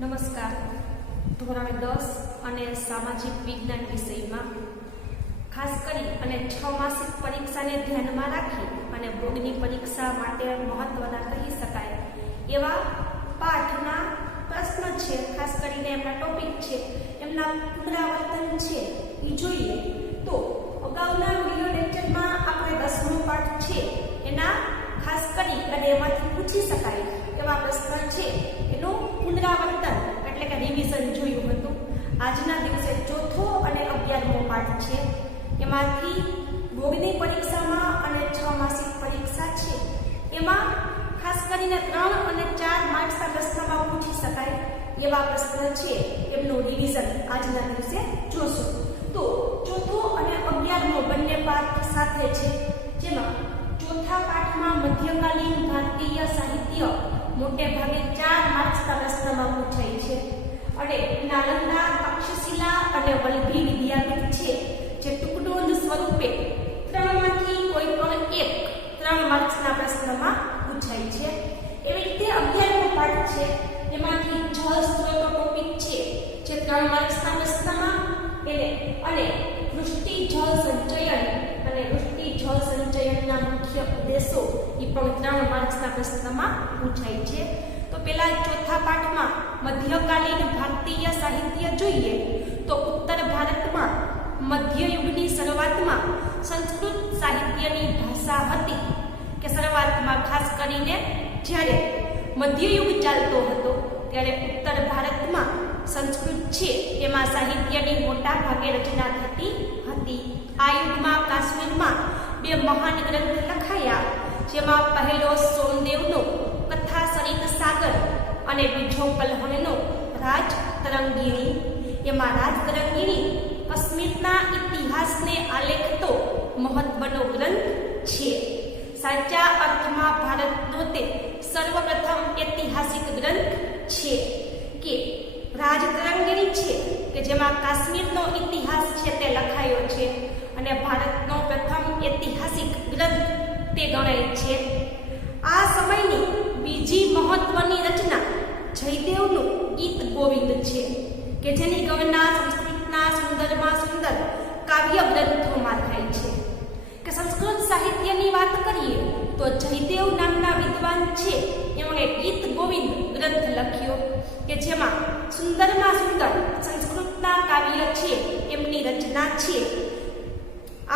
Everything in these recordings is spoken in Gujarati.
નમસ્કાર. ધોરણ 10 અને સામાજિક વિજ્ઞાન વિષયમાં ખાસ કરી અને 6 માસિક પરીક્ષાને ધ્યાનમાં રાખી અને બોર્ડની પરીક્ષા માટે મહત્વના કહી શકાય એવા પાઠના પ્રશ્ન છે. ખાસ કરીને એમના ટોપિક છે, એમના પુનરાવર્તન છે એ જોઈએ તો અગાઉના વિડિયો લેક્ચરમાં આપણે 10મો પાઠ છે એના ખાસ કરી અને એમાંથી પૂછી શકાય એવા પ્રશ્ન છે એનું પુનરાવર્તન એટલે કે રિવિઝન જોયું હતું. આજના દિવસે ચોથો અને 11મો પાઠ છે. એમાંથી બોર્ડની પરીક્ષામાં અને 6 માસિક પરીક્ષા છે એમાં ખાસ કરીને 3 અને 4 માર્ક્સના પ્રશ્નમાં પૂછી શકાય એવા પ્રશ્ન છે એમનું રિવિઝન આજના દિવસે જોશું. તો ચોથો અને 11મો બંને પાઠ સાથે છે, જેમાં ચોથા પાઠમાં મધ્યકાલીન ભારતીય સાહિત્ય મોટે ભાગે 4 માર્ક્સના પ્રશ્નમાં પૂછાય છે અને નાલંદા, તક્ષશિલા અને વલ્લભી વિદ્યાપીઠ છે જે ટુકડોંધ સ્વરૂપે 3માંથી કોઈ પણ એક 3 માર્ક્સના પ્રશ્નમાં પૂછાય છે. એવી રીતે 11મો પાઠ છે એમાંથી જળ સ્ત્રોતો ટોપિક છે જે 3 માર્ક્સના પ્રશ્નમાં અને વૃષ્ટિ જળ સંચયન અને વૃષ્ટિ જળ સંચયનના મુખ્ય ઉદ્દેશો એ પણ 3 માર્ક્સના પ્રશ્નમાં પૂછાય છે. તો પહેલા ચોથા પાઠમાં મધ્યકાલીન ભારતીય સાહિત્ય જોઈએ તો ઉત્તર ભારતમાં મધ્યયુગની શરૂઆતમાં સંસ્કૃત સાહિત્યની ભાષા હતી કે શરૂઆતમાં ખાસ કરીને જ્યારે મધ્યયુગ ચાલતો હતો ત્યારે ઉત્તર ભારતમાં સંસ્કૃત છે એમાં સાહિત્યની મોટા ભાગે રચના થતી હતી. આ યુગમાં કાશ્મીરમાં 2 મહાન ગ્રંથ લખાયા, જેમાં પહેલો સોમદેવનો કથા સરિત સાગર અને બીજો કલ્હણનો રાજ તરંગીણી. એમાં રાજ તરંગીણી કાશ્મીરના ઇતિહાસને આલેખતો મહત્વનો ગ્રંથ છે. સાચા અર્થમાં ભારતનો તે સર્વપ્રથમ ઐતિહાસિક ગ્રંથ છે કે રાજ તરંગીણી છે કે જેમાં કાશ્મીરનો ઇતિહાસ છે તે લખાયો છે અને ભારતનો પ્રથમ ઐતિહાસિક ગ્રંથ તે ગણાય છે. આ સમયની બીજી મહત્વની રચના જયદેવનું ગીત ગોવિંદ છે કે જેની ગણના સંસ્કૃતના સુંદરમાં સુંદર કાવ્ય ગ્રંથોમાં થાય છે. કે સંસ્કૃત સાહિત્યની વાત કરીએ તો જયદેવ નામના વિદ્વાન છે એમણે ગીત ગોવિંદ ગ્રંથ લખ્યો કે જેમાં સુંદરમાં સુંદર સંસ્કૃતના કાવ્ય છે એમની રચના છે.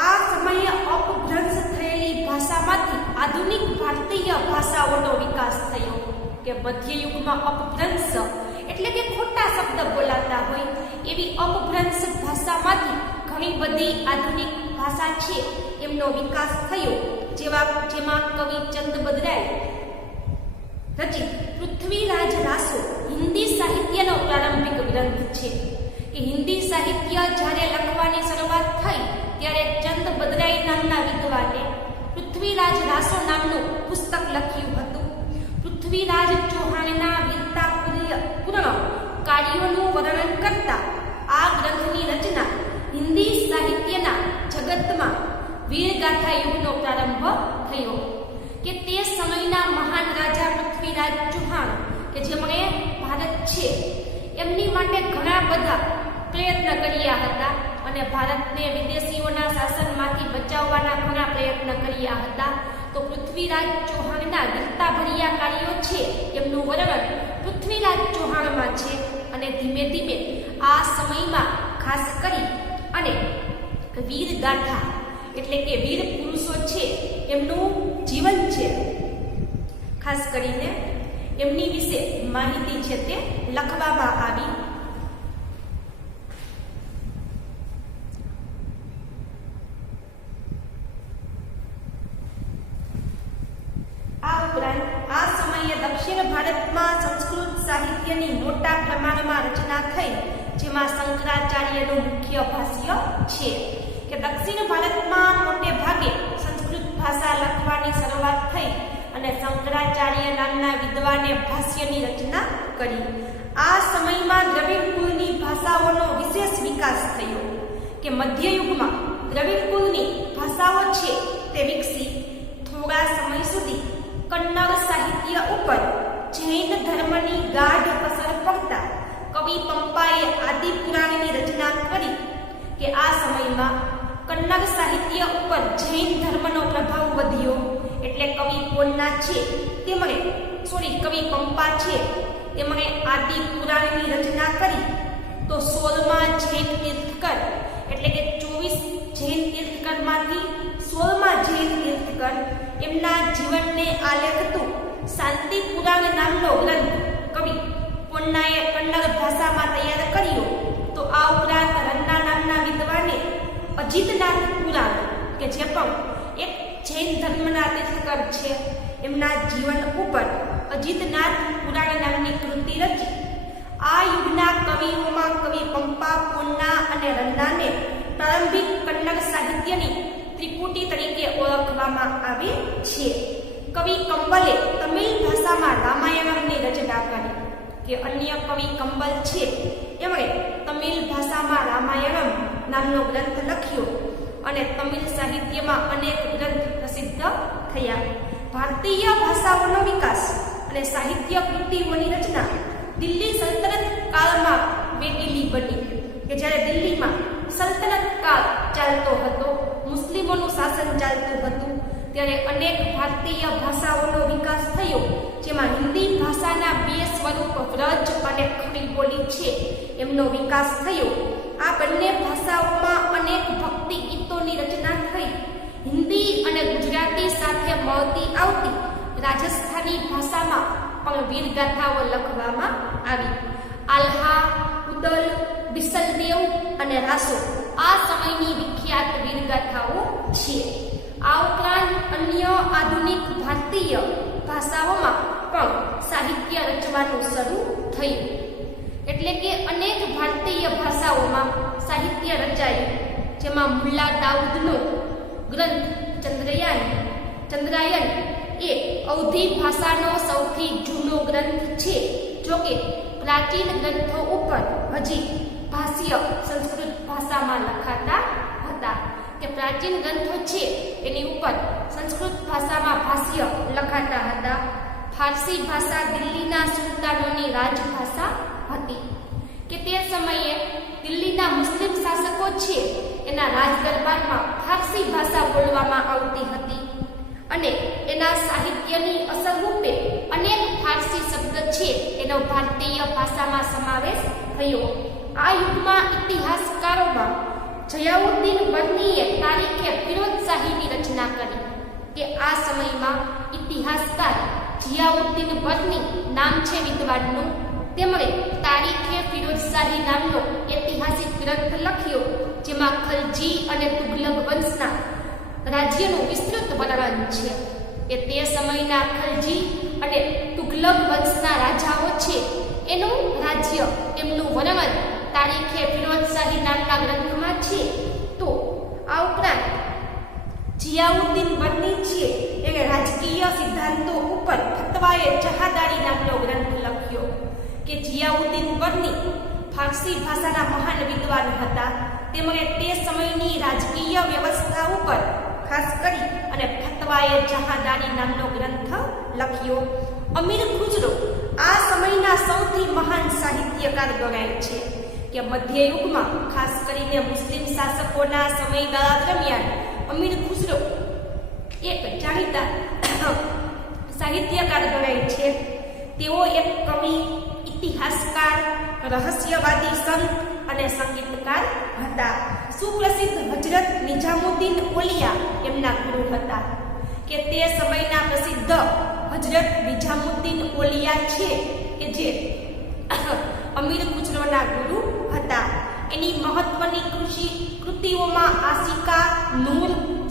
આ સમયે અપભ્રંશ થયેલી ભાષામાંથી આધુનિક ભારતીય ભાષાઓનો વિકાસ થયો. કે મધ્યયુગમાં અપભ્રંશ એટલે કે ખોટા શબ્દ બોલાતા હોય એવી અપભ્રંશ ભાષામાંથી ઘણી બધી આધુનિક ભાષા છે એમનો વિકાસ થયો. જેમાં કવિ ચંદ બદરાય રચિત પૃથ્વીરાજ રાસો હિન્દી સાહિત્યનો પ્રારંભિક ગ્રંથ છે. કે હિન્દી સાહિત્ય જ્યારે લખવાની શરૂઆત થઈ ત્યારે ચંદ બદરાય નામના વિદ્વાને પૃથ્વીરાજ રાસો નામનું પુસ્તક લખ્યું હતું. પૃથ્વીરાજ ચૌહાણના વીરતાપૂર્ણ કાર્યોનું વર્ણન કરતા આ ગ્રંથની રચના હિન્દી સાહિત્યના જગતમાં વીરગાથા યુગનો પ્રારંભ થયો. કે તે સમયના મહાન રાજા પૃથ્વીરાજ ચૌહાણ કે જેમણે ભારત છે એમની માટે ઘણા બધા પ્રયત્ન કર્યા હતા અને ભારતને વિદેશીઓના શાસનમાંથી બચાવવાના ઘણા પ્રયત્ન કર્યા હતા. તો પૃથ્વીરાજ ચૌહાણના વીરતાભર્યા કાર્યો છે એમનું વર્ણન પૃથ્વીરાજ ચૌહાણમાં છે અને ધીમે ધીમે આ સમયમાં ખાસ કરી અને વીરગાથા એટલે કે વીર પુરુષો છે એમનું જીવન છે, ખાસ કરીને એમની વિશે માહિતી છે તે લખવામાં આવી. આ ઉપરાંત આ સમયે દક્ષિણ ભારતમાં સંસ્કૃત સાહિત્યની મોટા પ્રમાણમાં રચના થઈ, જેમાં શંકરાચાર્યનું મુખ્ય ભાષ્ય છે. કે દક્ષિણ ભારતમાં મોટે ભાગે સંસ્કૃત ભાષા લખવાની શરૂઆત થઈ અને શંકરાચાર્ય નામના વિદ્વાને ભાષ્યની રચના કરી. આ સમયમાં દ્રવિડ કુળની ભાષાઓનો વિશેષ વિકાસ થયો. કે મધ્યયુગમાં દ્રવિડ કુળની ભાષાઓ છે તે વિકસી. થોડા સમય સુધી કન્નડ સાહિત્ય ઉપર જૈન ધર્મની ગાઢ અસર પડતા કવિ પંપાએ આદિ પુરાણની રચના કરી કે આ સમયમાં કન્નડ સાહિત્ય ઉપર જૈન ધર્મનો પ્રભાવ વધ્યો. એટલે કવિ પોન્ના છે કવિ પંપા છે તેમણે આદિ પુરાણની રચના કરી. તો 16મા જૈન તીર્થકર એટલે કે 24 જૈન તીર્થકરમાંથી 16મા જૈન તીર્થકર એમના જીવનને આલેખતું શાંતિ પુરાણ નામનો ગ્રંથ કવિ પોન્નાએ કન્નડ ભાષામાં તૈયાર કર્યો. તો આ ઉપરાંત રન્ના નામના વિદ્વાને અજીતનાથ પુરાણ કે જે પણ એક જૈન ધર્મના તીર્થકર છે એમના જીવન ઉપર અજીતનાથ પુરાણ નામની કૃતિ રચી. આ યુગના કવિઓમાં કવિ પંપા, પોન્ના અને રન્નાને પ્રારંભિક કન્નડ સાહિત્યની ત્રિપુટી તરીકે ઓળખવામાં આવે છે. કવિ કંબલે તમિલ ભાષામાં રામાયણની રચના કરી કે અન્ય કવિ કંબલ છે એમણે તમિલ ભાષામાં રામાયણમ નામનો ગ્રંથ લખ્યો અને તમિલ સાહિત્યમાં અનેક ગ્રંથ પ્રસિદ્ધ થયા. ભારતીય ભાષાઓનો વિકાસ અને સાહિત્ય કૃતિઓની રચના દિલ્હી સલ્તનત કાળમાં વેગીલી બની કે જ્યારે દિલ્હીમાં સલ્તનત કાળ ચાલતો હતો, મુસ્લિમોનું શાસન ચાલતું હતું, ત્યારે અનેક ભારતીય ભાષાઓનો વિકાસ થયો. જેમાં હિન્દી ભાષાના બે સ્વરૂપ વ્રજ અને ખડી બોલી છે એમનો વિકાસ થયો. આ બંને ભાષાઓમાં અનેક ભક્તિ ગીતોની રચના થઈ. હિન્દી અને ગુજરાતી સાથે મળતી આવતી રાજસ્થાની ભાષામાં પણ વીરગાથાઓ લખવામાં આવી. આલ્હા, ઉદલ, બિસલદેવ અને રાસો આ સમયની વિખ્યાત વીરગાથાઓ છે. આ ઉપરાંત અન્ય આધુનિક ભારતીય ભાષાઓમાં પણ સાહિત્ય રચવાનું શરૂ થયું. એટલે કે અનેક ભારતીય ભાષાઓમાં સાહિત્ય રચાયું. જેમાં મુલ્લા દાઉદનો ગ્રંથ ચંદ્રાયન એ અવધી ભાષાનો સૌથી જૂનો ગ્રંથ છે. જોકે પ્રાચીન ગ્રંથો ઉપર હજી ભાષ્ય સંસ્કૃત ભાષામાં લખાતા હતા કે પ્રાચીન ગ્રંથો છે એની ઉપર સંસ્કૃત ભાષામાં ભાષ્ય લખાતા હતા. ફારસી ભાષા દિલ્હીના સુલતાનોની રાજભાષા હતી કે તે સમયે દિલ્હીના મુસ્લિમ શાસકો છે એના રાજ દરબારમાં ફારસી ભાષા બોલવામાં આવતી હતી અને એના સાહિત્યની અસર રૂપે અનેક ફારસી શબ્દ છે એનો ભારતીય ભાષામાં સમાવેશ થયો. આ યુગમાં ઇતિહાસકારોમાં જયાઉદ્દીન બર્નીએ તારીખે ફિરોઝશાહીની રચના કરી કે આ સમયમાં ઇતિહાસકાર જિયાઉદ્દીન બર્ની નામ છે વિદ્વાનનું. તેમણે તારીખે ફિરોઝશાહી નામનો ઐતિહાસિક ગ્રંથ લખ્યો જેમાં ખલજી અને તુગલક વંશના રાજ્યનું વિસ્તૃત વર્ણન છે. એ તે સમયના ખલજી અને તુગલક વંશના રાજાઓ છે એનું રાજ્ય એમનું વર્ણન તારીખે ફિરોઝશાહી નામના ગ્રંથમાં છે. તો આ ઉપરાંત જિયાઉદ્દીન બર્ની છે એને રાજકીય સિદ્ધાંતો ઉપર ફતવાએ જહાદારી નામનો ગ્રંથ લખ્યો કે જિયાઉદ્દીન બર્ની ફારસી ભાષાના મહાન વિદ્વાન હતા. તેમણે તે સમયની રાજકીય વ્યવસ્થા ઉપર ખાસ કરી અને ફતવાએ જહાદારી નામનો ગ્રંથ લખ્યો. અમીર ખુજરો આ સમયના સૌથી મહાન સાહિત્યકાર ગણાય છે કે મધ્યયુગમાં ખાસ કરીને મુસ્લિમ શાસકોના સમયગાળા દરમિયાન અમીર ખુસરો એક જાણીતા સાહિત્યકાર ગણાય છે. તેઓ એક કવિ, ઇતિહાસકાર, રહસ્યવાદી સંત અને સંગીતકાર હતા. સુપ્રસિદ્ધ હજરત નિજામુદ્દીન ઓલિયા એમના ગુરુ હતા કે તે સમયના પ્રસિદ્ધ હજરત નિજામુદ્દીન ઓલિયા છે કે જે અમીર ખુસરોના ગુરુ હતા. એની મહત્વની કૃતિઓમાં આશિકા, નૂર,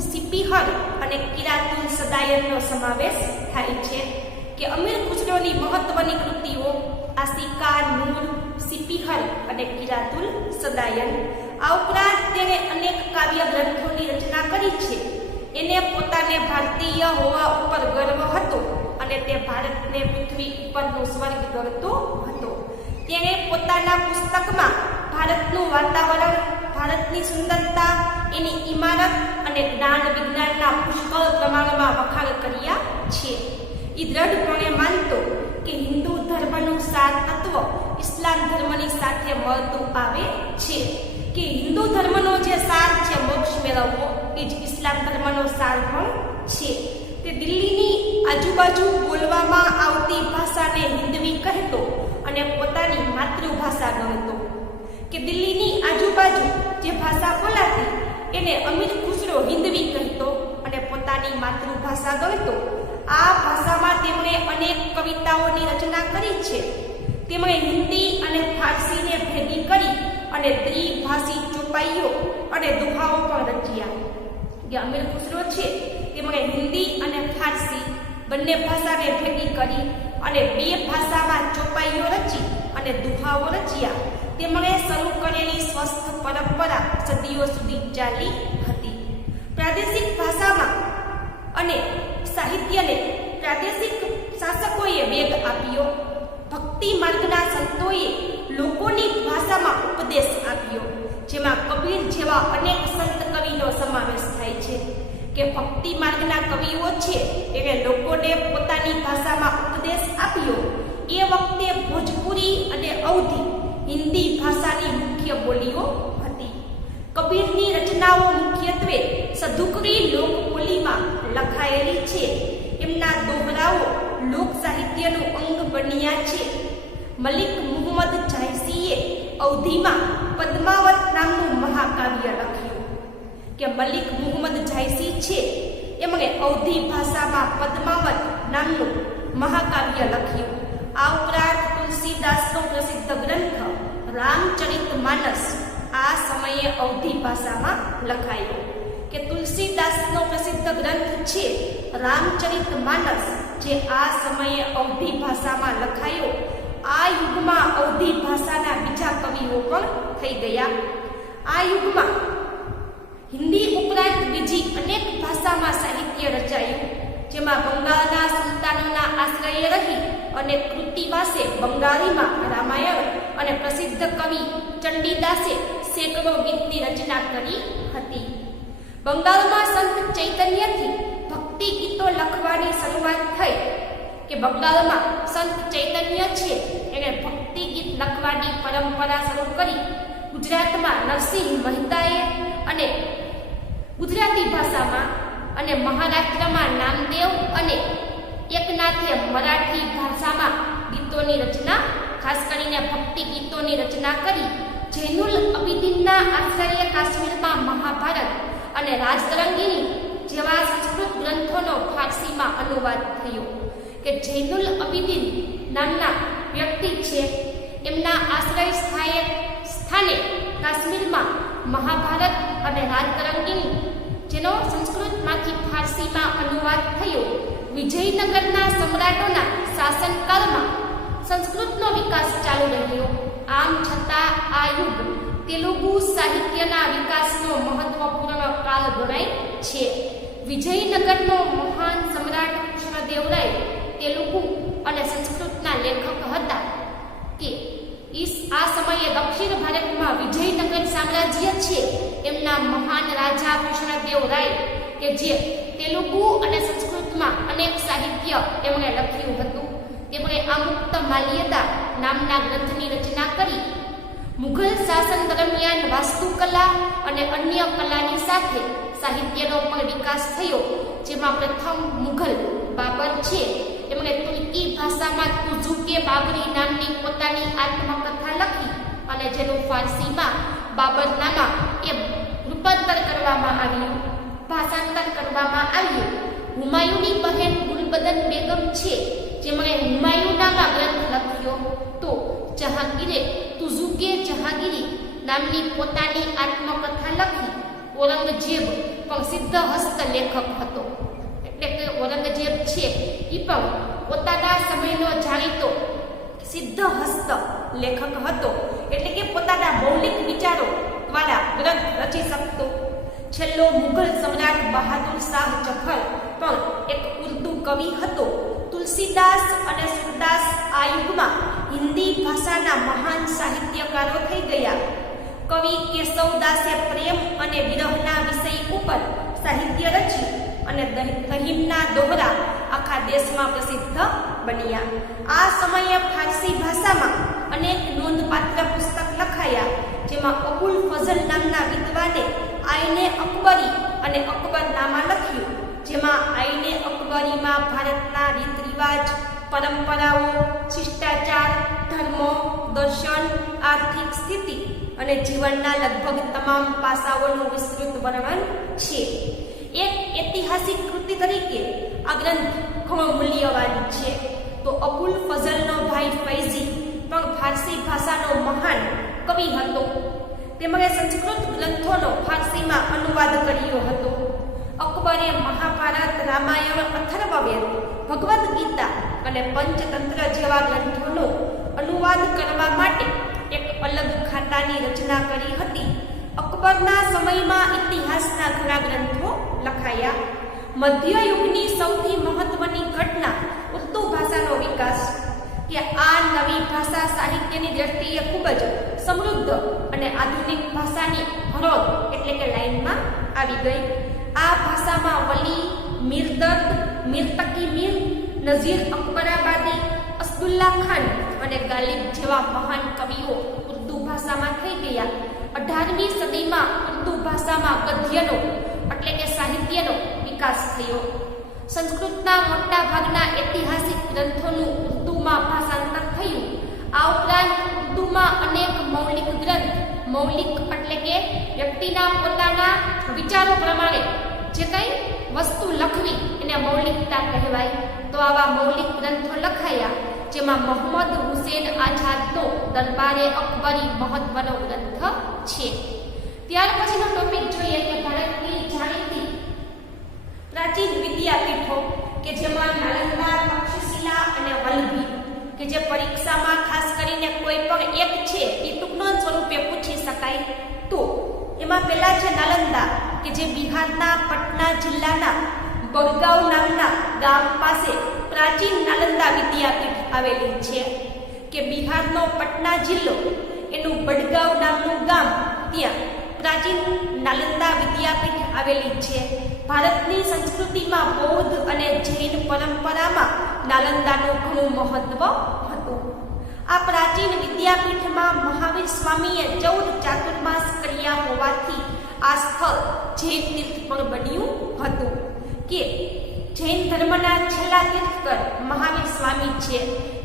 સિપિહર અને કિરાતુલ સદાયનનો સમાવેશ થાય છે કે અમીર ખુસરોની મહત્વની કૃતિઓ આશિકા, નૂર, સિપિહર અને કિરાતુલ સદાયન. આ ઉપરાંત તેણે અનેક કાવ્ય ગ્રંથોની રચના કરી છે. એને પોતાને ભારતીય હોવા ઉપર ગર્વ હતો અને તે ભારતને પૃથ્વી ઉપરનો સ્વર્ગ ગણતો હતો. તેણે પોતાના પુસ્તકમાં ભારતનું વાતાવરણ, ભારતની સુંદરતા, એની ઇમારત અને જ્ઞાન વિજ્ઞાનના પુષ્કળ પ્રમાણમાં વખાણ કર્યા છે. એ દ્રઢપણે માનતો કે હિન્દુ ધર્મ ધર્મનું સાર તત્વ ઇસ્લામ ધર્મની સાથે મળતું આવે છે કે હિન્દુ ધર્મનો જે સાર છે મોક્ષ મેળવવો એ જ ઇસ્લામ ધર્મનો સાર પણ છે. તે દિલ્હીની આજુબાજુ બોલવામાં આવતી ભાષાને હિન્દવી કહેતો અને પોતાની માતૃભાષા ગણતો. કે દિલ્હીની આજુબાજુ જે ભાષા બોલાતી એને અમીર ખુસરો હિન્દવી કહેતો અને પોતાની માતૃભાષા ગણતો. આ ભાષામાં તેમણે અનેક કવિતાઓની રચના કરી છે. તેમણે હિન્દી અને ફારસીને ભેગી કરી અને દ્વિભાષી ચોપાઈઓ અને દુહાઓ પણ રચ્યા. જે અમીર ખુસરો છે તેમણે હિન્દી અને ફારસી બંને ભાષાને ભેગી કરી અને બે ભાષામાં ચોપાઈઓ રચી અને દુહાઓ રચ્યા. તેમણે શરૂ કરેલી સ્વસ્થ પરંપરા સદીઓ સુધી ચાલી હતી. પ્રાદેશિક ભાષામાં અને સાહિત્યને પ્રાદેશિક શાસકોએ વેગ આપ્યો. ભક્તિ માર્ગના સંતોએ લોકોની ભાષામાં ઉપદેશ આપ્યો, જેમાં કબીર જેવા અનેક સંત કવિનો સમાવેશ થાય છે. કે ભક્તિ માર્ગના કવિઓ છે એને લોકોને પોતાની ભાષામાં ઉપદેશ આપ્યો. એ વખતે ભોજપુરી અને અવધી હિન્દી ભાષાની મુખ્ય બોલીઓ હતી. કબીરની રચનાઓ મુખ્યત્વે સધુકરી લોકબોલીમાં લખાયેલી છે. એમના દોહરાઓ લોક સાહિત્યનું અંગ બન્યા છે. મલિક મુહમ્મદ જાયસીએ અવધીમાં પદ્માવત નામનું મહાકાવ્ય લખ્યું. કે મલિક મુહમ્મદ જાયસી છે એમણે અવધી ભાષામાં પદ્માવત નામનું મહાકાવ્ય લખ્યું. આ ઉપરાંત તુલસીદાસનો પ્રસિદ્ધ ગ્રંથ રામચરિતમાનસ આ સમયે અવધી ભાષામાં લખાયો. કે તુલસીદાસનો પ્રસિદ્ધ ગ્રંથ છે રામચરિતમાનસ જે આ સમયે અવધી ભાષામાં લખાયો. આ યુગમાં અવધી ભાષાના બીજા કવિઓ પણ થઈ ગયા. આ યુગમાં હિન્દી ઉપરાંત બીજી અનેક ભાષામાં સાહિત્ય રચાયું, જેમાં બંગાળના સુલતાનોના આશ્રયે રહી અને કૃતિવાસે બંગાળીમાં રામાયણ અને પ્રસિદ્ધ કવિ ચંડીદાસે સેંકડો ગીતની રચના કરી હતી. બંગાળમાં સંત ચૈતન્યથી ભક્તિ ગીતો લખવાની શરૂઆત થઈ. કે બંગાળમાં સંત ચૈતન્ય છે એને ભક્તિ ગીત લખવાની પરંપરા શરૂ કરી. ગુજરાતમાં નરસિંહ મહેતાએ અને ગુજરાતી ભાષામાં અને મહારાષ્ટ્રમાં નામદેવ અને એકનાથે મરાઠી ભાષામાં ગીતોની રચના, ખાસ કરીને ભક્તિ ગીતોની રચના કરી. જૈનુલ અબિદીનના આશ્રયે કાશ્મીરમાં મહાભારત અને રાજતરંગીણી જેવા સંસ્કૃત ગ્રંથોનો ફારસીમાં અનુવાદ થયો. કે જૈનુલ અબિદીન નામના વ્યક્તિ છે એમના આશ્રય સ્થાને કાશ્મીરમાં મહાભારત અને રાજતરંગીણી જેનો સંસ્કૃતમાંથી ફારસીમાં અનુવાદ થયો. વિજયનગરના સમ્રાટોના શાસનકાળમાં સંસ્કૃતનો વિકાસ ચાલુ રહ્યો. આમ છતાં આ યુગ તેલુગુ સાહિત્યના વિકાસનો મહત્વપૂર્ણ કાળ ગણાય છે. વિજયનગરનો મહાન સમ્રાટ કૃષ્ણદેવરાય તેલુગુ અને સંસ્કૃતના લેખક હતા. કે આ સમયે દક્ષિણ ભારતમાં વિજયનગર સામ્રાજ્ય છે એમના મહાન રાજા કૃષ્ણદેવરાય કે જે તેલુગુ અને સંસ્કૃતમાં અનેક સાહિત્ય એમણે લખ્યું હતું. તેમણે આમુક્ત માલ્યદા નામના ગ્રંથની રચના કરી. મુઘલ શાસન દરમિયાન વાસ્તુકલા અને અન્ય કલાની સાથે સાહિત્યનો પણ વિકાસ થયો, જેમાં પ્રથમ મુઘલ બાબર છે એમણે તુર્કી ભાષામાં તુઝુકે બાબરી નામની પોતાની આત્મકથા લખી અને જેનું ફારસીમાં બાબરનામા એ રૂપાંતર કરવામાં આવ્યું, ભાષાંતર કરવામાં આવ્યું. હુમાયુની બહેન ગુલબદન બેગમ છે જેમણે હુમાયુનામા ગ્રંથ લખ્યો. તો જહાંગીરે તુઝુકે જહાંગીરી નામની પોતાની આત્મકથા લખી. ઔરંગઝેબ પણ સિદ્ધહસ્ત લેખક હતો, એટલે કે ઔરંગઝેબ છે એ પણ પોતાના સમયનો જાણીતો સિદ્ધહસ્ત લેખક હતો, એટલે કે પોતાના મૌલિક વિચારો દ્વારા ગ્રંથ રચી શકતો. છેલ્લો મુઘલ સમ્રાટ બહાદુર શાહ જફર પણ એક ઉર્દુ કવિ હતો. તુલસીદાસ અને સુરદાસ આ યુગમાં હિન્દી ભાષાના મહાન સાહિત્યકારો થઈ ગયા. કવિ કેશવદાસે પ્રેમ અને વિરહના વિષય ઉપર સાહિત્ય રચ્યું અને રહીમના દોહરા આખા દેશમાં પ્રસિદ્ધ બન્યા. આ સમયે ફારસી ભાષામાં અનેક નોંધપાત્ર પુસ્તક લખાયા, જેમાં અબુલ ફઝલ નામના વિદ્વાને આઈને અકબરી અને અકબરનામા લખ્યું, જેમાં આઈને અકબરીમાં ભારતના રીત રિવાજ, પરંપરાઓ, શિષ્ટાચાર, ધર્મો, દર્શન, આર્થિક સ્થિતિ અને જીવનના લગભગ તમામ પાસાઓનું વિસ્તૃત વર્ણન છે. એક ઐતિહાસિક કૃતિ તરીકે આ ગ્રંથ ઘણો મૂલ્યવાન છે. તો અબુલ ફઝલનો ભાઈ ફૈઝી પણ ફારસી ભાષાનો મહાન કવિ હતો. તેમણે સંસ્કૃત ગ્રંથોનો ફારસીમાં અનુવાદ કર્યો હતો. અકબરે મહાભારત, રામાયણ, અથર્વવેદ, ભગવદ્ ગીતા અને પંચતંત્ર જેવા ગ્રંથોનો અનુવાદ કરવા માટે એક અલગ ખાતાની રચના કરી હતી. અકબરના સમયમાં ઇતિહાસના ઘણા ગ્રંથો લખાયા. મધ્યયુગની સૌથી મહત્વની ઘટના ઉર્દુ ભાષાનો વિકાસ, કે આ નવી ભાષા સાહિત્યની દ્રષ્ટિએ ખૂબ જ સમૃદ્ધ અને આધુનિક ભાષાની હરોળ એટલે કે લાઈનમાં આવી ગઈ. આ ભાષામાં વલી, મીરદર્દ, મીર તકી મીર, નઝીર અકબરાબાદી, અસદુલ્લા ખાન અને ગાલિબ જેવા મહાન કવિઓ ઉર્દુ ભાષામાં થઈ ગયા. 18મી સદીમાં ઉર્દુ ભાષામાં ગદ્યનો એટલે કે સાહિત્યનો વિકાસ થયો. સંસ્કૃતના મોટા ભાગના ઐતિહાસિક ગ્રંથોનું ઉર્દુમાં ભાષાંતર થયું. આ ઉપરાંત ઉર્દુમાં અનેક મૌલિક ગ્રંથ, મૌલિક એટલે કે વ્યક્તિના પોતાના વિચારો પ્રમાણે જે કંઈ વસ્તુ લખવી એને મૌલિકતા કહેવાય. તો આવા મૌલિક ગ્રંથો લખાયા, જેમાં મોહમ્મદ હુસેન આઝાદનો દરબારે અકબરી મહત્વનો ગ્રંથ છે. ત્યાર પછીનો ટોપિક જોઈએ કે ભારતની જાણીતી પ્રાચીન વિદ્યાપીઠો, કે જેમાં નાલંદા, તક્ષશિલા અને વલ્લભી, કે જે પરીક્ષામાં ખાસ કરીને કોઈ પણ એક છે એ ટૂંકનોંધ સ્વરૂપે પૂછી શકાય. તો એમાં પહેલા છે નાલંદા, કે જે બિહારના પટના જિલ્લાના બડગાંવ નામના ગામ પાસે પ્રાચીન નાલંદા વિદ્યાપીઠ આવેલી છે. કે બિહારનો પટના જિલ્લો, એનું બડગાંવ નામનું ગામ, ત્યાં પ્રાચીન નાલંદા વિદ્યાપીઠ આવેલી છે. ભારતની સંસ્કૃતિમાં બૌદ્ધ અને જૈન પરંપરામાં નાલંદાનું ઘણું મહત્વ હતું. આ પ્રાચીન વિદ્યાપીઠમાં મહાવીર સ્વામીએ 14 ચાતુર્માસ કર્યા હોવાથી આ સ્થળ જૈન તીર્થ પણ બન્યું હતું. કે જૈન ધર્મના છેલ્લા તીર્થકર મહાવીર સ્વામી છે.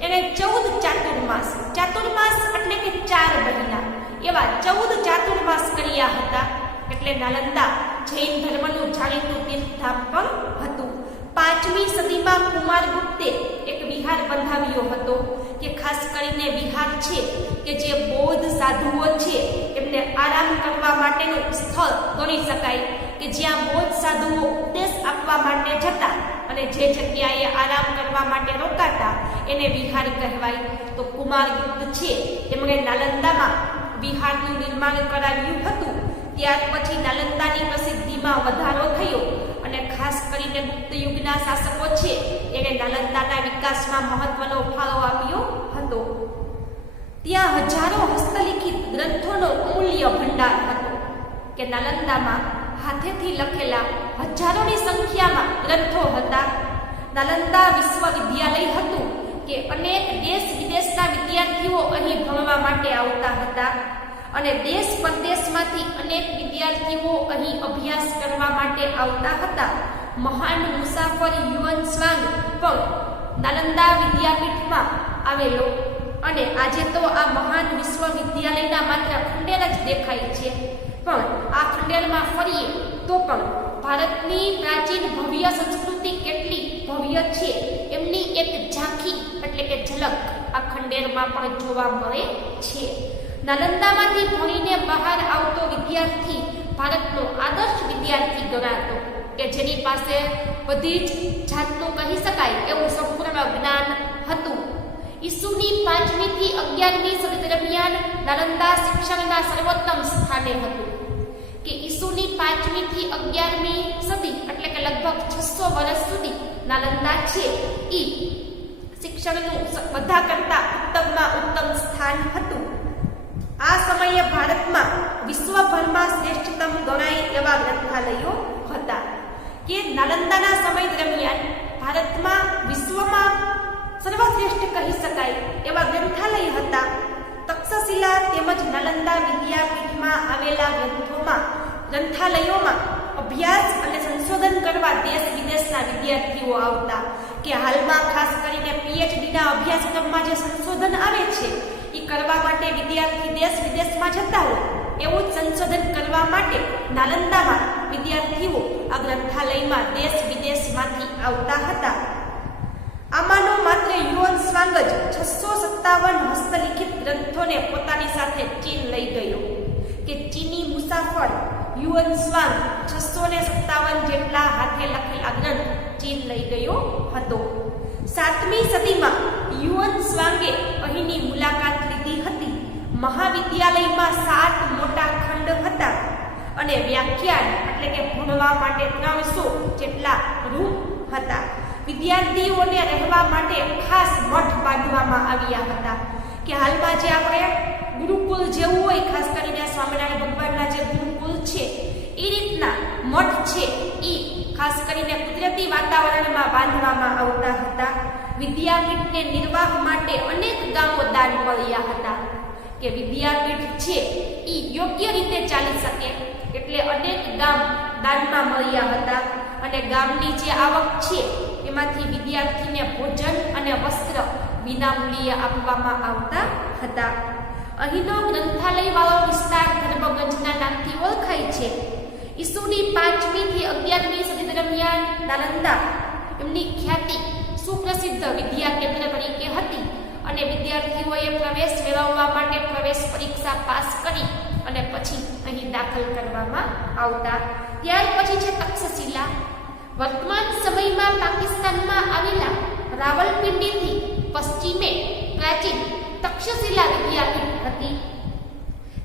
એને 14 ચાતુર્માસ, ચાતુર્માસ એટલે કે 4 મહિના, એવા 14 ચાતુર્માસ કર્યા હતા. એટલે નાલંદા જૈન ધર્મનું જાણીતું તીર્થધામ પણ હતું. 5મી સદીમાં કુમારગુપ્તે એક વિહાર બંધાવ્યો હતો. કે ખાસ કરીને વિહાર છે કે જે બૌદ્ધ સાધુઓ છે એમને આરામ કરવા માટેનું સ્થળ ગણી શકાય. કે જ્યાં બૌદ્ધ સાધુઓ ઉપદેશ આપવા માટે જતા અને જે જગ્યાએ આરામ કરવા માટે રોકાતા એને વિહાર કહેવાય. તો કુમારગુપ્ત છે એમણે નાલંદામાં વિહારનું નિર્માણ કરાવ્યું હતું. ત્યાર પછી નાલંદાની પ્રસિદ્ધિમાં વધારો થયો અને ખાસ કરીને ગુપ્ત યુગના શાસકો છે એને નાલંદાના વિકાસમાં મહત્વનો ફાળો આપ્યો હતો. ત્યાં હજારો હસ્તલિખિત ગ્રંથોનો અમૂલ્ય ભંડાર હતો. કે નાલંદામાં હાથેથી લખેલા હજારોની સંખ્યામાં ગ્રંથો હતા. નાલંદા વિશ્વવિદ્યાલય હતું કે અનેક દેશ વિદેશના વિદ્યાર્થીઓ અહીં ભણવા માટે આવતા હતા અને દેશ પરદેશમાંથી અનેક વિદ્યાર્થીઓ અહીં અભ્યાસ કરવા માટે આવતા હતા. મહાન મુસાફર યુઅન સ્વાંગ પણ નાલંદા વિદ્યાપીઠમાં આવેલો અને આજે તો આ મહાન વિશ્વવિદ્યાલયના માત્ર ખંડેર જ દેખાય છે. પણ આ ખંડેરમાં ફરીએ તો પણ ભારતની પ્રાચીન ભવ્ય સંસ્કૃતિ કેટલી ભવ્ય છે એમની એક ઝાંખી એટલે કે ઝલક આ ખંડેરમાં પણ જોવા મળે છે. નાલંદામાંથી ભણીને બહાર આવતો વિદ્યાર્થી ભારતનો આદર્શ વિદ્યાર્થી ગણાતો. કે જેની પાસે બધી જ જાતનું કહી શકાય એવું સંપૂર્ણ જ્ઞાન હતું. ઈસુની 5મી થી 11મી સદી દરમિયાન નાલંદા શિક્ષણના સર્વોત્તમ સ્થાને હતું. કે ઈસુની 5મી થી 11મી સદી એટલે કે લગભગ 600 વર્ષ સુધી નાલંદા છે એ શિક્ષણનું બધા કરતા ઉત્તમમાં ઉત્તમ સ્થાન હતું. આ સમયે ભારતમાં વિશ્વભરમાં શ્રેષ્ઠતમ ગણાય એવા ગ્રંથાલયો હતા. કે નાલંદાના સમય દરમિયાન ભારતમાં કહી શકાય એવા ગ્રંથાલય હતા. તક્ષશિલા તેમજ નાલંદા વિદ્યાપીઠમાં આવેલા ગ્રંથાલયોમાં અભ્યાસ અને સંશોધન કરવા દેશ વિદેશના વિદ્યાર્થીઓ આવતા. કે હાલમાં ખાસ કરીને પીએચડીના અભ્યાસક્રમમાં જે સંશોધન આવે છે એ કરવા માટે વિદ્યાર્થી દેશ વિદેશમાં જતા હોય, એવું જ સંશોધન કરવા માટે નાલંદામાં વિદ્યાર્થીઓ આ ગ્રંથાલયમાં દેશ વિદેશમાંથી આવતા હતા. આમાંનો માત્ર યુઅન સ્વાંગ જ 657 હસ્તલિખિત ગ્રંથોને પોતાની સાથે ચીન લઈ ગયો. કે ચીની મુસાફર યુઅન સ્વાંગ 657 જેટલા હાથે લખેલા ગ્રંથ ચીન લઈ ગયો હતો. 7મી સદીમાં યુઅન સ્વાંગે અહીંની મુલાકાત લીધી હતી. મહાવિદ્યાલયમાં 7 મોટા ખંડ હતા અને વ્યાખ્યાન એટલે કે ભણવા માટે 300 જેટલા રૂમ હતા. વિદ્યાર્થીઓને રહેવા માટે ખાસ મઠ બાંધવામાં આવ્યા હતા. કે હાલમાં જે આપણે ગુરુકુલ જેવું હોય, ખાસ કરીને સ્વામિનારાયણ ભગવાનના જે ગુરુકુલ છે એ રીતના મઠ છે એ ખાસ કરીને કુદરતી વાતાવરણમાં બાંધવામાં આવતા હતા. વિદ્યાપીઠને નિર્વાહ માટે અનેક ગામો દાન મળ્યા હતા. કે વિદ્યાપીઠ છે એ યોગ્ય રીતે ચાલી શકે એટલે અનેક ગામ દાનમાં મળ્યા હતા. અને ગામની જે આવક છે એમાંથી વિદ્યાર્થીને ભોજન અને વસ્ત્ર વિનામૂલ્યે આપવામાં આવતા હતા. અહીંનો ગ્રંથાલયવાળો વિસ્તાર ધર્મગંજના નામથી ઓળખાય છે. ઈસુની 5મી થી 11મી સદી દરમિયાન નાલંદા એમની ખ્યાતિ સુપ્રસિદ્ધ વિદ્યા કેન્દ્ર તરીકે હતી અને વિદ્યાર્થીઓએ પ્રવેશ મેળવવા માટે પ્રવેશ પરીક્ષા પાસ કરી અને પછી અહીં દાખલ કરવામાં આવતા. ત્યાર પછી છે તક્ષશિલા. વર્તમાન સમયમાં પાકિસ્તાનમાં આવેલા રાવલપિંડીથી પશ્ચિમે પ્રાચીન તક્ષશિલા વિદ્યાપીઠ હતી.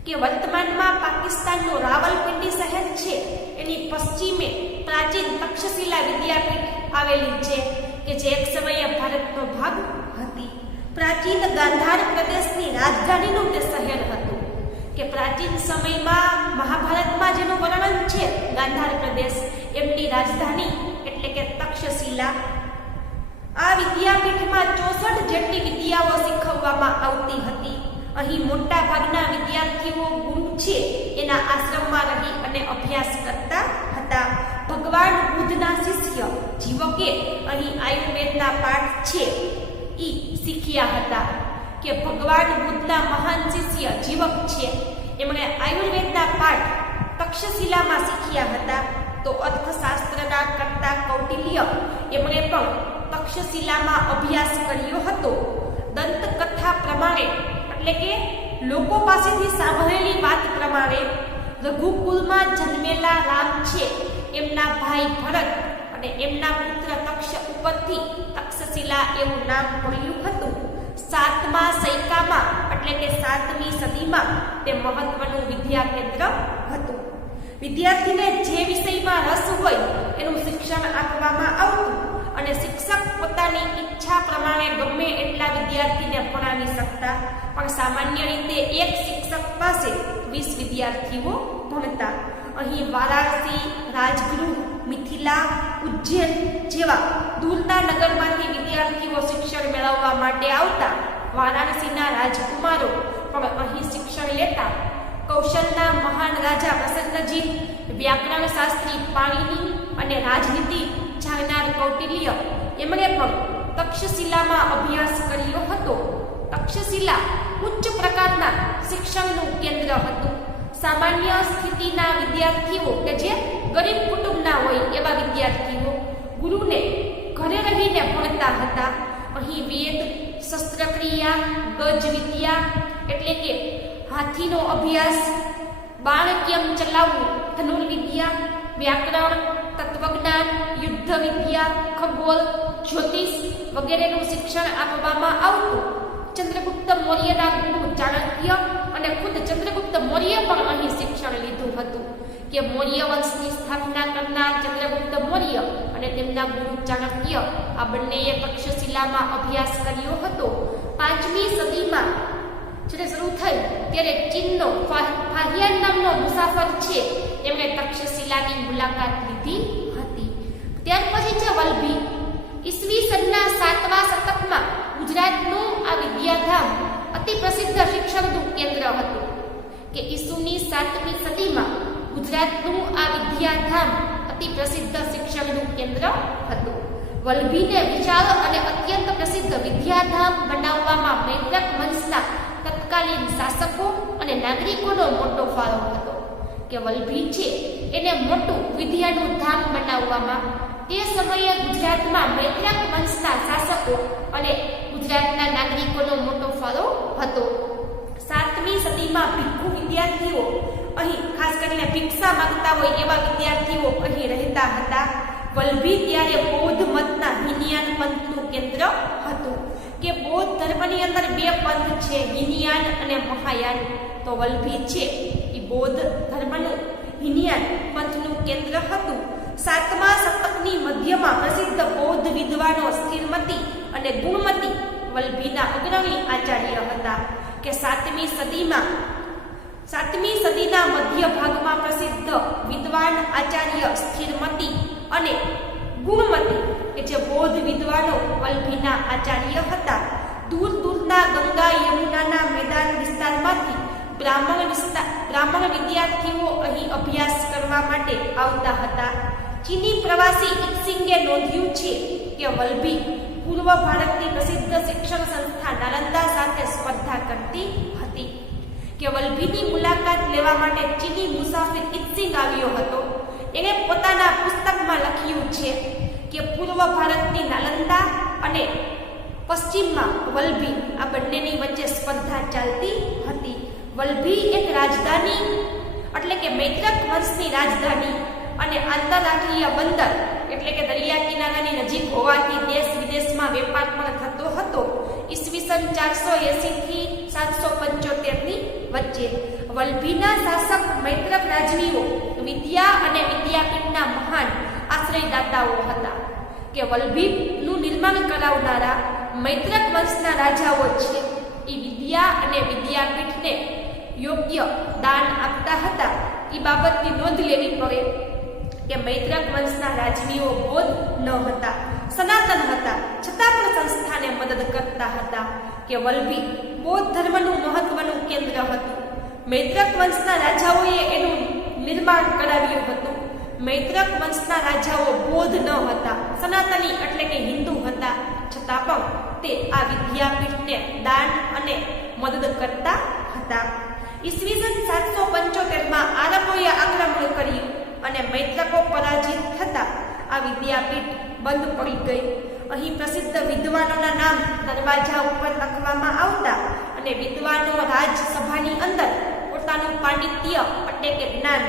કે વર્તમાનમાં પાકિસ્તાનનું રાવલપિંડી શહેર છે એની પશ્ચિમે પ્રાચીન તક્ષશિલા વિદ્યાપીઠ આવેલી છે કે જે એક સમયે ભારતનો ભાગ હતી. પ્રાચીન ગાંધાર પ્રદેશની રાજધાનીનું તે શહેર હતું. કે પ્રાચીન સમયમાં મહાભારતમાં જેનું વર્ણન છે ગાંધાર પ્રદેશ, એમની રાજધાની એટલે કે તક્ષશિલા. આ વિદ્યાપીઠમાં 64 જેટલી વિદ્યાઓ શીખવવામાં આવતી હતી. અહીં મોટા ભાગના વિદ્યાર્થીઓ ગુરુ છે એના આશ્રમમાં રહી અને અભ્યાસ કરતા હતા. ભગવાન બુદ્ધના શિષ્ય જીવકે અહીં આયુર્વેદના પાઠ છે એ શીખ્યા હતા. કે ભગવાન બુદ્ધના મહાન શિષ્ય જીવક છે એમણે આયુર્વેદના પાઠ તક્ષશિલામાં શીખ્યા હતા. તો અર્થશાસ્ત્રના કર્તા કૌટિલ્ય એમણે પણ તક્ષશિલામાં અભ્યાસ કર્યો હતો. દંતકથા પ્રમાણે એટલે કે લોકો પાસેથી સાંભળેલી વાત પ્રમાણે રઘુકુલમાં જન્મેલા રામ છે એમના ભાઈ ભરત અને એમના પુત્ર તક્ષ ઉપરથી તક્ષશિલા એવું નામ પડ્યું હતું. 7મા સૈકામાં એટલે કે 7મી સદીમાં તે મહત્વનું વિદ્યા કેન્દ્ર હતું. વિદ્યાર્થીને જે વિષયમાં રસ હોય એનું શિક્ષણ આપવામાં આવતું અને શિક્ષક પોતાની ઈચ્છા પ્રમાણે ગમે એટલા વિદ્યાર્થીને ભણાવી શકતા. પણ સામાન્ય રીતે એક શિક્ષક પાસે 20 વિદ્યાર્થીઓ ભણતા. અહીં વારાણસી, રાજગૃહ, મિથિલા, ઉજ્જૈન જેવા દૂરના નગરમાંથી વિદ્યાર્થીઓ શિક્ષણ મેળવવા માટે આવતા. વારાણસીના રાજકુમારો પણ અહીં શિક્ષણ લેતા. કૌશલના મહાન રાજા પ્રસન્નજીત, વ્યાકરણ શાસ્ત્રી પાણિની અને રાજનીતિ જાણનાર કૌટિલ્ય એમણે પણ તક્ષશિલામાં અભ્યાસ કર્યો હતો. તક્ષશિલા ઉચ્ચ પ્રકારના શિક્ષણનું કેન્દ્ર હતું. સામાન્ય સ્થિતિના વિદ્યાર્થીઓ કે જે ગરીબ કુટુંબના હોય એવા વિદ્યાર્થીઓ ગુરુને ઘરે રહીને ભણતા હતા. અહીં વેદ, શસ્ત્રક્રિયા, ગજ વિદ્યા એટલે કે હાથીનો અભ્યાસ, બાણ કેમ ચલાવવું, ધનુર્વિદ્યા, વ્યાકરણ, તત્વજ્ઞાન, યુદ્ધ વિદ્યા, ખગોળ, જ્યોતિષ વગેરેનું શિક્ષણ આપવામાં આવતું. ચંદ્રગુપ્ત મૌર્યના ગુરુ ચાણક્ય અને ખુદ ચંદ્રગુપ્ત મૌર્ય પણ અહીં શિક્ષણ લીધું હતું. કે મૌર્ય વંશની સ્થાપના કરનાર ચંદ્રગુપ્ત મૌર્ય અને તેમના ગુરુ ચાણક્ય આ બંનેએ તક્ષશિલામાં અભ્યાસ કર્યો હતો. 5મી સદીમાં જ્યારે શરૂ થઈ ત્યારે ચીનનો ફાહિયાન નામનો મુસાફર છે એમણે તક્ષશિલાની મુલાકાત લીધી હતી. ત્યાર પછી છે વલ્લભી. ઈસવી સનના 7મા શતકમાં ગુજરાતનું વિદ્યાધામ અતિ પ્રસિદ્ધ શિક્ષણનું કેન્દ્ર હતું. કે ઈસુની 7મી સદીમાં ગુજરાતનું આ વિદ્યાધામ અતિ પ્રસિદ્ધ શિક્ષણનું કેન્દ્ર હતું. વલ્લભીને વિશાળ અને અત્યંત પ્રસિદ્ધ વિદ્યાધામ બનાવવામાં મૈત્રક વંશના તત્કાલીન શાસકો અને નાગરિકોનો મોટો ફાળો હતો. કે વલ્લભી છે એને મોટું વિદ્યાનું ધામ બનાવવામાં તે સમયે ગુજરાતમાં મૈત્રક વંશના શાસકો અને ગુજરાતના નાગરિકોનો મોટો ફાળો હતો. 7મી સદીમાં ભિક્ષુ વિદ્યાર્થીઓ અહીં ખાસ કરીને ભિક્ષા માંગતા હોય એવા વિદ્યાર્થીઓ અહીં રહેતા હતા. વલ્લભી ત્યારે બૌદ્ધ મતના હિનયાન પંથનું કેન્દ્ર હતું. કે બૌદ્ધ ધર્મની અંદર 2 પંથ છે, હિનયાન અને મહાયાન. તો વલ્લભી છે એ બૌદ્ધ ધર્મનું હિનયાન પંથનું કેન્દ્ર હતું. 7મા શતકની મધ્યમાં પ્રસિદ્ધ બૌદ્ધ વિદ્વાનો સ્થિરમતી અને ગુણમતી વલ્લભીના અગ્રણી આચાર્ય હતા. કે 7મી સદીના મધ્ય ભાગમાં પ્રસિદ્ધ વિદ્વાન આચાર્ય સ્થિરમતી અને ગુણમતી કે જે બૌદ્ધ વિદ્વાનો વલ્લભીના આચાર્ય હતા. દૂર દૂરના ગંગા યમુનાના મેદાન વિસ્તારમાંથી બ્રાહ્મણ વિદ્યાર્થીઓ અહીં અભ્યાસ કરવા માટે આવતા હતા. ચીની પ્રવાસી ઇક્સિંગે નોંધ્યું છે કે વલ્લભી પૂર્વ ભારતની પ્રસિદ્ધ શિક્ષણ સંસ્થા નાલંદા સાથે સ્પર્ધા કરતી હતી. કે વલ્લભીની મુલાકાત લેવા માટે ચીની મુસાફિર ઇક્સિંગ આવ્યો હતો. એણે પોતાના પુસ્તકમાં લખ્યું છે કે પૂર્વ ભારતની નાલંદા અને પશ્ચિમમાં વલ્લભી આ બંનેની વચ્ચે સ્પર્ધા ચાલતી હતી. વલ્લભી એક રાજધાની એટલે કે મૈત્રક વંશની રાજધાની અને આંતરરાષ્ટ્રીય બંદર એટલે કે દરિયા કિનારાની નજીક હોવાથી દેશ વિદેશમાં વેપાર પણ થતો હતો. ઈસવીસન 480 થી 775 ની વચ્ચે વલ્લભીના શાસક મૈત્રક રાજવીઓ વિદ્યા અને વિદ્યાપીઠના મહાન આશ્રયદાતાઓ હતા. કે વલ્લભીનું નિર્માણ કરાવનારા મૈત્રક વંશના રાજાઓ છે એ વિદ્યા અને વિદ્યાપીઠને યોગ્ય દાન આપતા હતા. એ બાબતની નોંધ લેવી પડે કે મૈત્રક વંશના રાજવીઓ બૌદ્ધ ન હતા, સનાતન હતા, છતાં પણ સંસ્થાને મદદ કરતા હતા. કે વલ્લભી બૌદ્ધ ધર્મનું મહત્વનું કેન્દ્ર હતું. મૈત્રક વંશના રાજાઓએ એનું નિર્માણ કરાવ્યું હતું. મૈત્રક વંશના રાજાઓ બૌદ્ધ ન હતા, સનાતની એટલે કે હિન્દુ હતા, છતાં પણ તે આ વિદ્યાપીઠને દાન અને મદદ કરતા હતા. ઈસવીસન 775માં આરબોએ આક્રમણ કર્યું અને મૈત્રકો પરાજિત થતા આ વિદ્યાપીઠ બંધ પડી ગઈ. અહીં પ્રસિદ્ધ વિદ્વાનોના નામ દરવાજા ઉપર લખવામાં આવતા અને વિદ્વાનો રાજસભાની અંદર પોતાનું પાંડિત્ય એટલે કે જ્ઞાન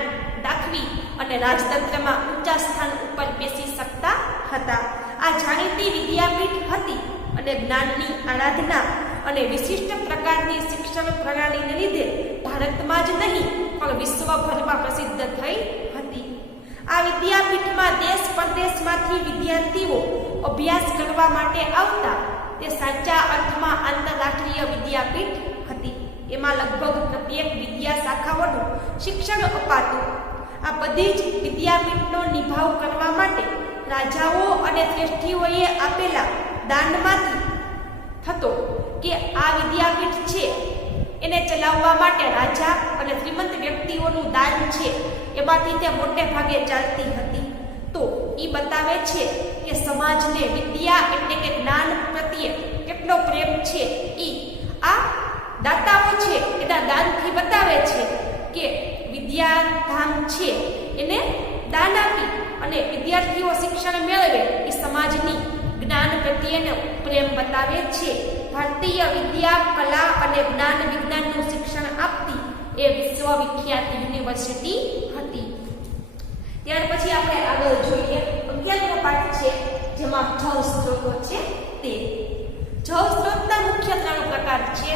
દાખવી અને રાજતંત્રમાં ઊંચા સ્થાન ઉપર બેસી શકતા હતા. આ જાણીતી વિદ્યાપીઠ હતી અને જ્ઞાનની આરાધના અને વિશિષ્ટ પ્રકારની શિક્ષણ પ્રણાલીને લીધે ભારતમાં જ નહીં પણ વિશ્વભરમાં પ્રસિદ્ધ થઈ હતી. આ વિદ્યાપીઠમાં દેશ પરદેશમાંથી વિદ્યાર્થીઓ અભ્યાસ કરવા માટે આવતા. તે સાચા અર્થમાં આંતરરાષ્ટ્રીય વિદ્યાપીઠ હતી. એમાં લગભગ પ્રત્યેક વિદ્યા શાખાઓનું શિક્ષણ અપાતું. આ બધી જ વિદ્યાપીઠનો નિભાવ કરવા માટે રાજાઓ અને શ્રેષ્ઠીઓએ આપેલા દાનમાંથી થતો. કે આ વિદ્યાપીઠ છે એને ચલાવવા માટે રાજા અને શ્રીમંત વ્યક્તિઓનું દાન છે એમાંથી તે મોટે ભાગે ચાલતી હતી. તો એ બતાવે છે કે સમાજને વિદ્યા એટલે કે જ્ઞાન પ્રત્યે કેટલો પ્રેમ છે. એ આ દાતાઓ છે એના દાનથી બતાવે છે કે વિદ્યાધામ છે એને દાન આપી અને વિદ્યાર્થીઓ શિક્ષણ મેળવે એ સમાજની જ્ઞાન પ્રત્યેનો પ્રેમ બતાવે છે. ભારતીય વિદ્યા, કલા અને જ્ઞાન વિજ્ઞાનનું શિક્ષણ આપતી એ વિશ્વવિખ્યાત યુનિવર્સિટી હતી. ત્યાર પછી આપણે આગળ જોઈએ 11મો પાઠ છે જેમાં જળ સ્ત્રોતો છે તે. જળ સ્ત્રોતના મુખ્ય 3 પ્રકાર છે.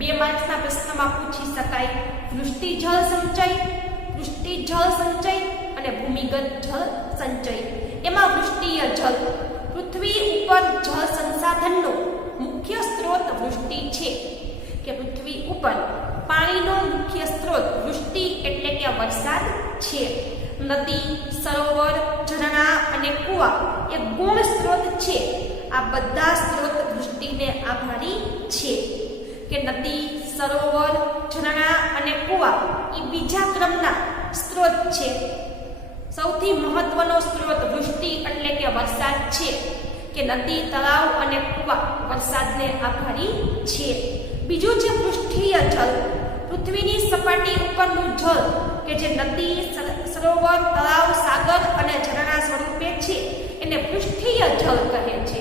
2 માર્ક્સના પ્રશ્નમાં પૂછી શકાય. વૃષ્ટિ જળ સંચય અને ભૂમિગત જળ સંચય. એમાં વૃષ્ટિય જળ પૃથ્વી ઉપર જળ સંસાધનનો મુખ્ય સ્ત્રોત વૃષ્ટિ છે. કે પૃથ્વી ઉપર પાણીનો મુખ્ય સ્ત્રોત વૃષ્ટિ એટલે કે વરસાદ છે. નદી, સરોવર, ઝરણા અને કુવા એ ગૌણ સ્ત્રોત છે. આ બધા સ્ત્રોત વૃષ્ટિને આભારી છે કે નદી, સરોવર, ઝરણા અને કુવા એ બીજા ક્રમના સ્ત્રોત છે. સૌથી મહત્વનો સ્ત્રોત વૃષ્ટિ એટલે કે વરસાદ છે કે નદી, તળાવ અને કુવા વરસાદને આભારી છે. બીજું છે પૃષ્ઠીય જળ, પૃથ્વીની સપાટી ઉપરનું જળ કે જે નદી, સરોવર, તળાવ, સાગર અને ઝરણા સ્વરૂપે છે એને પૃષ્ઠીય જળ કહે છે.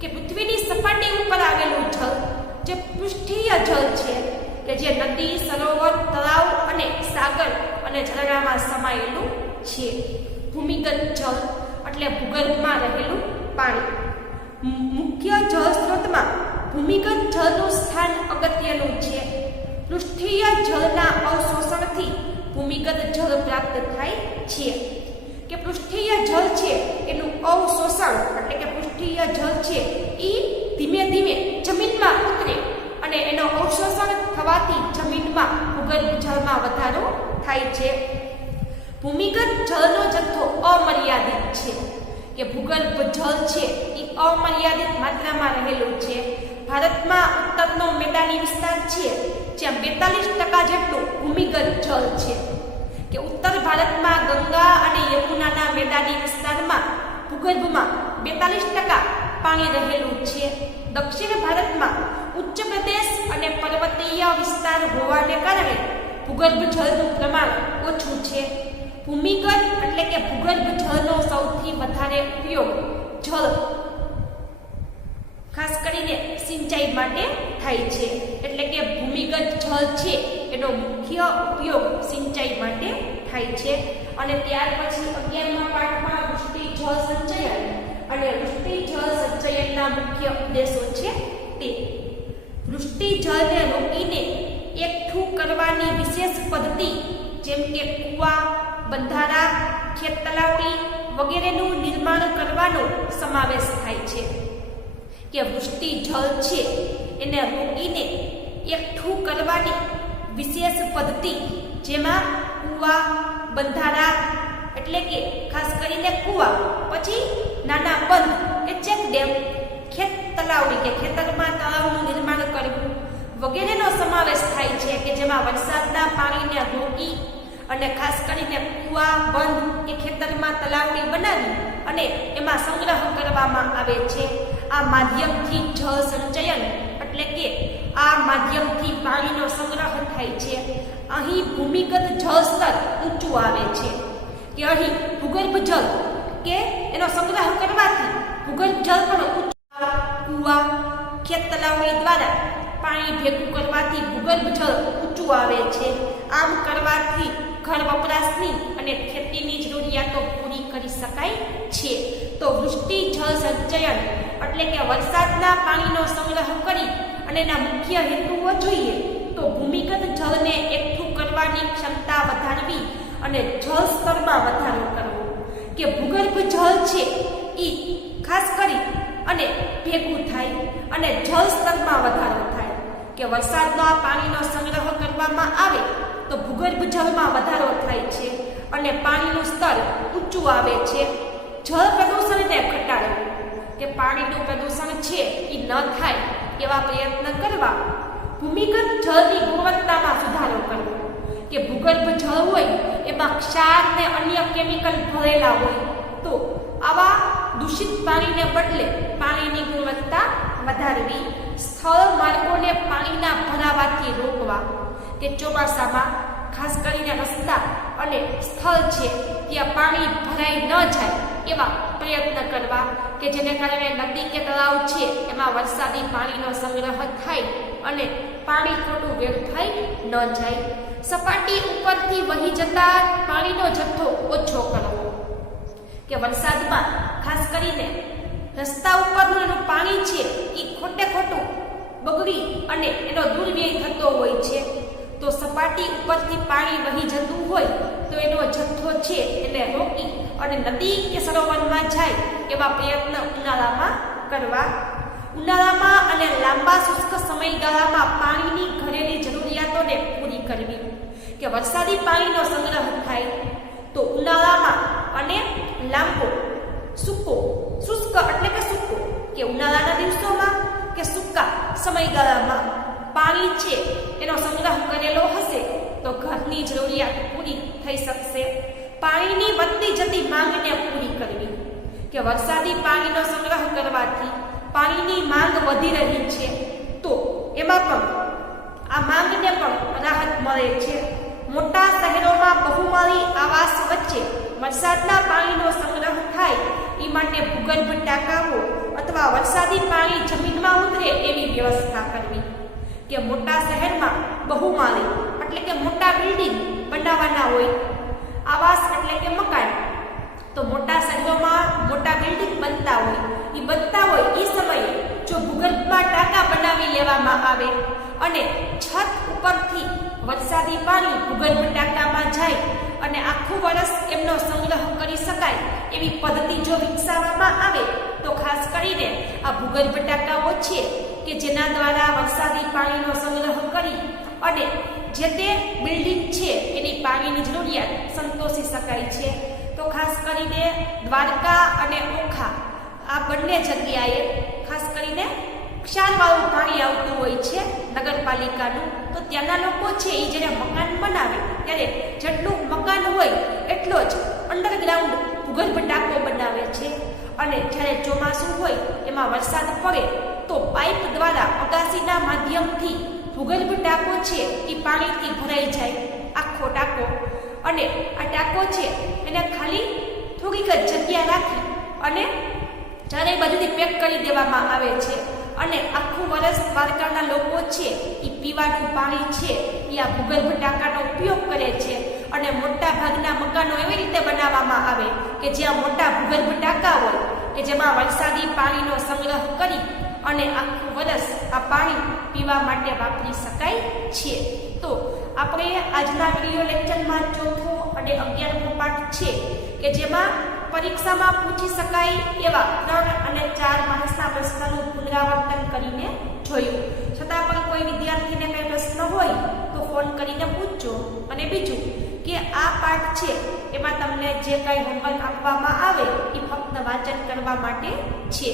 કે પૃથ્વીની સપાટી ઉપર આવેલું જળ જે પૃષ્ઠીય જળ છે કે જે નદી, સરોવર, તળાવ અને સાગર અને ઝરણામાં સમાયેલું છે. ભૂમિગત જળ એટલે ભૂગર્ભમાં રહેલું પાણી. મુખ્ય જળ સ્ત્રોતમાં ભૂમિગત જળનું સ્થાન અગત્યનું છે. પૃષ્ઠીય જળના અવશોષણથી ભૂમિગત જળ પ્રાપ્ત થાય છે. કે પૃષ્ઠીય જળ છે એનું અવશોષણ એટલે કે પૃષ્ઠીય જળ છે એ ધીમે ધીમે જમીનમાં ઉતરે અને એનો અવશોષણ થવાથી જમીનમાં ભૂગર્ભ જળમાં વધારો થાય છે. ભૂમિગત જળનો જથ્થો અમર્યાદિત છે કે ભૂગર્ભ જળ છે એ અમર્યાદિત માત્રામાં રહેલું છે. ભારતમાં ઉત્તરનો મેદાની વિસ્તાર છે જ્યાં 42% જેટલું ભૂમિગત જળ છે. કે ઉત્તર ભારતમાં ગંગા અને યમુનાના મેદાની વિસ્તારમાં ભૂગર્ભમાં 42% પાણી રહેલું છે. દક્ષિણ ભારતમાં ઉચ્ચ પ્રદેશ અને પર્વતીય વિસ્તાર હોવાને કારણે ભૂગર્ભ જળનું પ્રમાણ ઓછું છે. ભૂમિગત એટલે કે ભૂગર્ભ જળનો સૌથી વધારે ઉપયોગ જળ ખાસ કરીને સિંચાઈ માટે થાય છે. એટલે કે ભૂમિગત જળ છે એનો મુખ્ય ઉપયોગ સિંચાઈ માટે થાય છે. અને ત્યાર પછી 11મા પાઠમાં વૃષ્ટિ જળ સંચયન અને વૃષ્ટિ જળ સંચયનના મુખ્ય ઉદ્દેશો છે. તે વૃષ્ટિ જળને રોકીને એકઠું કરવાની વિશેષ પદ્ધતિ જેમ કે કુવા, બંધારા, ખેત તલાવડી વગેરેનું નિર્માણ કરવાનો સમાવેશ થાય છે. કે વૃષ્ટિ જળ છે એને રોકીને એકઠું કરવાની વિશેષ પદ્ધતિ જેમાં કુવા, બંધારા એટલે કે ખાસ કરીને કુવા, પછી નાના બંધ કે ચેક ડેમ, ખેત તલાવડી કે ખેતરમાં તળાવનું નિર્માણ કરવું વગેરેનો સમાવેશ થાય છે. કે જેમાં વરસાદના પાણીને રોકી અને ખાસ કરીને કુવા, બંધ કે ખેતરમાં તલાવડી બનાવી અને એમાં સંગ્રહ કરવામાં આવે છે. આ માધ્યમથી જળ સંચયન એટલે કે આ માધ્યમથી પાણીનો સંગ્રહ થાય છે. અહીં ભૂમિગત જળ સ્તર ઊંચું આવે છે કે અહીં ભૂગર્ભ જળ કે એનો સંગ્રહ કરવાથી ભૂગર્ભ જળ પણ ઊંચું, કુવા, ખેત તલાવડી દ્વારા પાણી ભેગું કરવાથી ભૂગર્ભ જળ ઊંચું આવે છે. આમ કરવાથી ઘર વપરાશની અને ખેતીની જરૂરિયાતો પૂરી કરી શકાય છે. તો વૃષ્ટિ જળ સંચયન એટલે કે વરસાદના પાણીનો સંગ્રહ કરી અને એના મુખ્ય હેતુઓ જોઈએ તો ભૂમિગત જળને એકઠું કરવાની ક્ષમતા વધારવી અને જળ સ્તરમાં વધારો કરવો. કે ભૂગર્ભ જળ છે એ ખાસ કરી અને ભેગું થાય અને જળ સ્તરમાં વધારો થાય. કે વરસાદનો આ પાણીનો સંગ્રહ કરવામાં આવે તો ભૂગર્ભ જળમાં વધારો થાય છે અને પાણીનું સ્તર ઊંચું આવે છે. જળ પ્રદૂષણને ઘટાડવું કે પાણીનું પ્રદૂષણ છે એ ન થાય એવા પ્રયત્ન કરવા. ભૂમિગત જળની ગુણવત્તામાં સુધારો કરવો કે ભૂગર્ભ જળ હોય એમાં ક્ષાર ને અન્ય કેમિકલ ભરેલા હોય તો આવા દૂષિત પાણીને બદલે પાણીની ગુણવત્તા વધારવી. સ્થળ માર્ગોને પાણીના ભરાવાથી રોકવા કે ચોમાસામાં ખાસ કરીને રસ્તા અને સ્થળ છે ત્યાં પાણી ભરાઈ ન જાય એવા પ્રયત્ન કરવા કે જેને કારણે નદી કે તળાવ છે એમાં વરસાદી પાણીનો સંગ્રહ થાય અને પાણી ખોટું વેડફાઈ ન જાય. સપાટી ઉપરથી વહી જતા પાણીનો જથ્થો ઓછો કરવો કે વરસાદમાં ખાસ કરીને રસ્તા ઉપરનું એનું પાણી છે એ ખોટે ખોટું બગડી અને એનો દુર્વ્યય થતો હોય છે. તો સપાટી ઉપરથી પાણી વહી જતું હોય તો એનો જથ્થો છે એને રોકી અને નદી કે સરોવરમાં જાય એવા પ્રયત્ન ઉનાળામાં કરવા. ઉનાળામાં અને લાંબા શુષ્ક સમયગાળામાં પાણીની ઘરેલી જરૂરિયાતોને પૂરી કરવી કે વરસાદી પાણીનો સંગ્રહ થાય તો ઉનાળામાં અને લાંબો શુષ્ક એટલે કે સૂકો કે ઉનાળાના દિવસોમાં સમયગાળામાં પાણી છે એનો સંગ્રહ કરેલો હશે તો ઘરની જરૂરિયાત પૂરી થઈ શકશે. પાણીની વધતી જતી માંગને પૂરી કરવી, કે વરસાદી પાણીનો સંગ્રહ કરવાથી પાણીની માંગ વધી રહી છે તો એમાં પણ આ માંગને પણ રાહત મળે છે. મોટા શહેરોમાં બહુમાળી આવાસ વચ્ચે વરસાદના પાણીનો સંગ્રહ થાય એ માટે ભૂગર્ભ ટાંકાઓ અથવા વરસાદી પાણી જમીનમાં ઉતરે એવી વ્યવસ્થા કરવી. કે મોટા શહેરમાં બહુમાળી એટલે કે મોટા બિલ્ડિંગ બનાવવાના હોય, આવાસ એટલે કે મકાન, તો મોટા શહેરોમાં મોટા બિલ્ડિંગ બનતા હોય એ સમયે જો ભૂગર્ભમાં ટાંકા બનાવી લેવામાં આવે અને છત ઉપરથી વરસાદી પાણી ભૂગર્ભ ટાંકામાં જાય અને આખું વર્ષ એમનો સંગ્રહ કરી શકાય એવી પદ્ધતિ જો વિકસાવવામાં આવે તો ખાસ કરીને આ ભૂગર્ભ ટાંકાઓ છે કે જેના દ્વારા વરસાદી પાણીનો સંગ્રહ કરી અને જે તે બિલ્ડિંગ છે એની પાણીની જરૂરિયાત સંતોષી શકાય છે. તો ખાસ કરીને દ્વારકા અને ઓખા આ બંને જગ્યાએ ખાસ કરીને ક્ષારવાળું પાણી આવતું હોય છે નગરપાલિકાનું, તો ત્યાંના લોકો છે એ જ્યારે મકાન બનાવે ત્યારે જેટલું મકાન હોય એટલો જ અંડરગ્રાઉન્ડ ભૂગર્ભ ટાંકો બનાવે છે અને જ્યારે ચોમાસું હોય એમાં વરસાદ પડે તો પાઇપ દ્વારા અગાસીના માધ્યમથી ભૂગર્ભ ટાંકો છે એ પાણીથી ભરાઈ જાય આખો ટાંકો, અને આ ટાંકો છે એને ખાલી થોડીક જ જગ્યા રાખી અને ચારે બાજુથી પેક કરી દેવામાં આવે છે અને આખું વર્ષ દ્વારકાના લોકો છે એ પીવાનું પાણી છે એ આ ભૂગર્ભ ટાંકાનો ઉપયોગ કરે છે. અને મોટા ભાગના મકાનો એવી રીતે બનાવવામાં આવે કે જ્યાં મોટા ભૂગર્ભ ટાંકા હોય કે જેમાં વરસાદી પાણીનો સંગ્રહ કરી અને આખું વર્ષ આ પાણી પીવા માટે વાપરી શકાય છે. તો આપણે આજના વિડીયો લેક્ચરમાં ચોથો અને 11મો પાઠ છે કે જેમાં પરીક્ષામાં પૂછી શકાય એવા 3 અને 4 માર્ક્સના પ્રશ્નનું પુનરાવર્તન કરીને જોયું. છતાં પણ કોઈ વિદ્યાર્થીને કંઈ પ્રશ્ન હોય તો ફોન કરીને પૂછજો. અને બીજું કે આ પાઠ છે એમાં તમને જે કાંઈ હોમવર્ક આપવામાં આવે એ ફક્ત વાંચન કરવા માટે છે.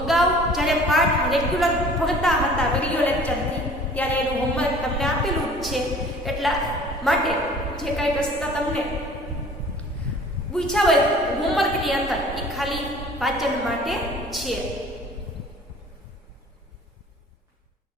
અગાઉ જ્યારે પાઠ રેગ્યુલર ભણતા હતા વિડીયો લેક્ચરથી ત્યારે એનું હોમવર્ક તમને આપેલું જ છે, એટલા માટે જે કાંઈ પ્રશ્ન તમને પૂછ્યા હોય હોમવર્કની અંદર એ ખાલી વાંચન માટે છે.